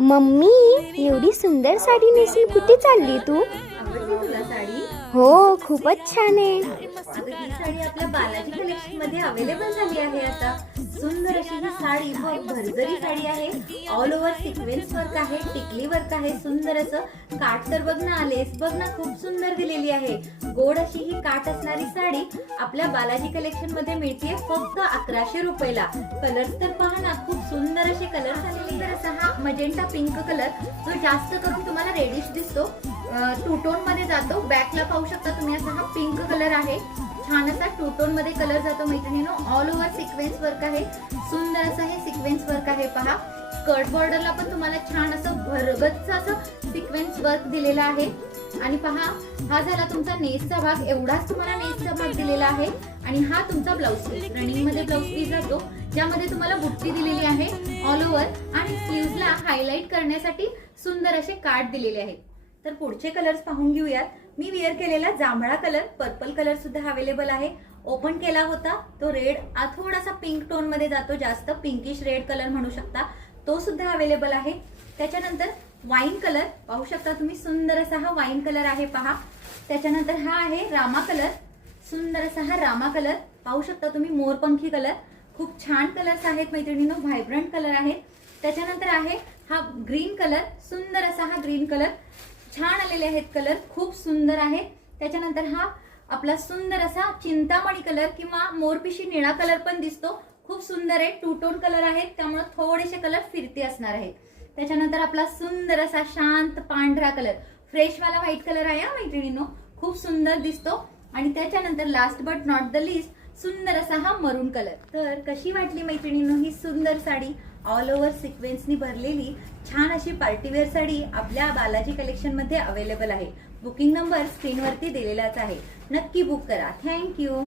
Mummy, एवढी सुंदर साडी नेसून कुठे चालली तू? आवडली तुला साडी? हो, खूपच छान आहे. अगं ही साडी आपल्या बालाजी कलेक्शन मध्ये अवेलेबल झाली आहे आता. सुंदर अशी ही साडी बघ, भरजरी साडी आहे. ऑल ओव्हर सिक्वेन्स वर्क आहे, टिकली वर्क आहे. सुंदर असं काठ तर बघ ना, लेस बघ ना, खूप सुंदर दिलेली आहे. गोड अशी ही काठ असणारी साडी आपल्या बालाजी कलेक्शन मध्ये मिळते फक्त 1100 रुपयाला. कलर्स तर पहा ना, खूप सुंदर असे कलर्स आलेले. तर असा हा मजेंटा पिंक कलर जो जास्त करून तुम्हाला रेडिश दिसतो, टू टोन मध्ये जातो. बॅकला पाहू शकता तुम्ही, असा हा पिंक कलर आहे. छान असा टू टोन मध्ये कलर जातो मैत्रिणींनो. ऑल ओव्हर सिक्वेन्स वर्क आहे. सुंदर असं हे सिक्वेन्स वर्क आहे पहा. स्कर्ट बॉर्डरला पण तुम्हाला छान असं भरगच्च असं सिक्वेन्स वर्क दिलेला आहे. आणि पहा, हा झाला तुमचा नेसचा भाग. एवढाच तुम्हाला नेसचा भाग दिलेला आहे. आणि हा तुमचा ब्लाउज पीस, रनिंग मध्ये ब्लाउज पीस जातो, ज्यामध्ये तुम्हाला बुट्टी दिलेली आहे ऑल ओव्हर. आणि स्लीव्हजला हायलाइट करण्यासाठी सुंदर असे काठ दिलेले आहेत. तर पुढचे कलर्स पाहून घेऊयात. मी वेअर केलेला जांभळा कलर, पर्पल कलर सुद्धा अवेलेबल आहे. ओपन केला होता तो रेड, थोडासा पिंक टोन मध्ये जातो, जास्त पिंकिश रेड कलर म्हणू शकता, तो सुद्धा अवेलेबल आहे. त्याच्यानंतर वाईन कलर पाहू शकता तुम्ही. सुंदर असा हा वाईन कलर आहे पहा. त्याच्यानंतर हा आहे रामा कलर. सुंदर असा हा रामा कलर पाहू शकता तुम्ही. मोरपंखी कलर, खूप छान कलर्स आहेत मैत्रिणींनो, व्हायब्रंट कलर आहेत. त्याच्यानंतर आहे हा ग्रीन कलर. सुंदर असा हा ग्रीन कलर, छान आलेले आहेत कलर, खूप सुंदर आहे. त्याच्यानंतर हा आपला सुंदर असा चिंतामणी कलर किंवा मोरपिशी निळा कलर पण दिसतो, खूप सुंदर आहे. टू टोन कलर आहेत, त्यामुळे थोडेसे कलर फिरते असणार आहेत. त्याच्यानंतर आपला सुंदर असा शांत पांढरा कलर, फ्रेशवाला व्हाईट कलर आहे मैत्रिणींनो, खूप सुंदर दिसतो. आणि त्याच्यानंतर last but not the list, सुंदर असा हा मरून कलर. तर कशी वाटली मैत्रिणींनो ही सुंदर साडी? ऑल ओव्हर सिक्वेन्सनी भरलेली छान अशी पार्टीवेअर साडी आपल्या बालाजी कलेक्शन मध्ये अवेलेबल आहे. बुकिंग नंबर स्क्रीनवरती दिलेलाच आहे. नक्की बुक करा. थँक्यू.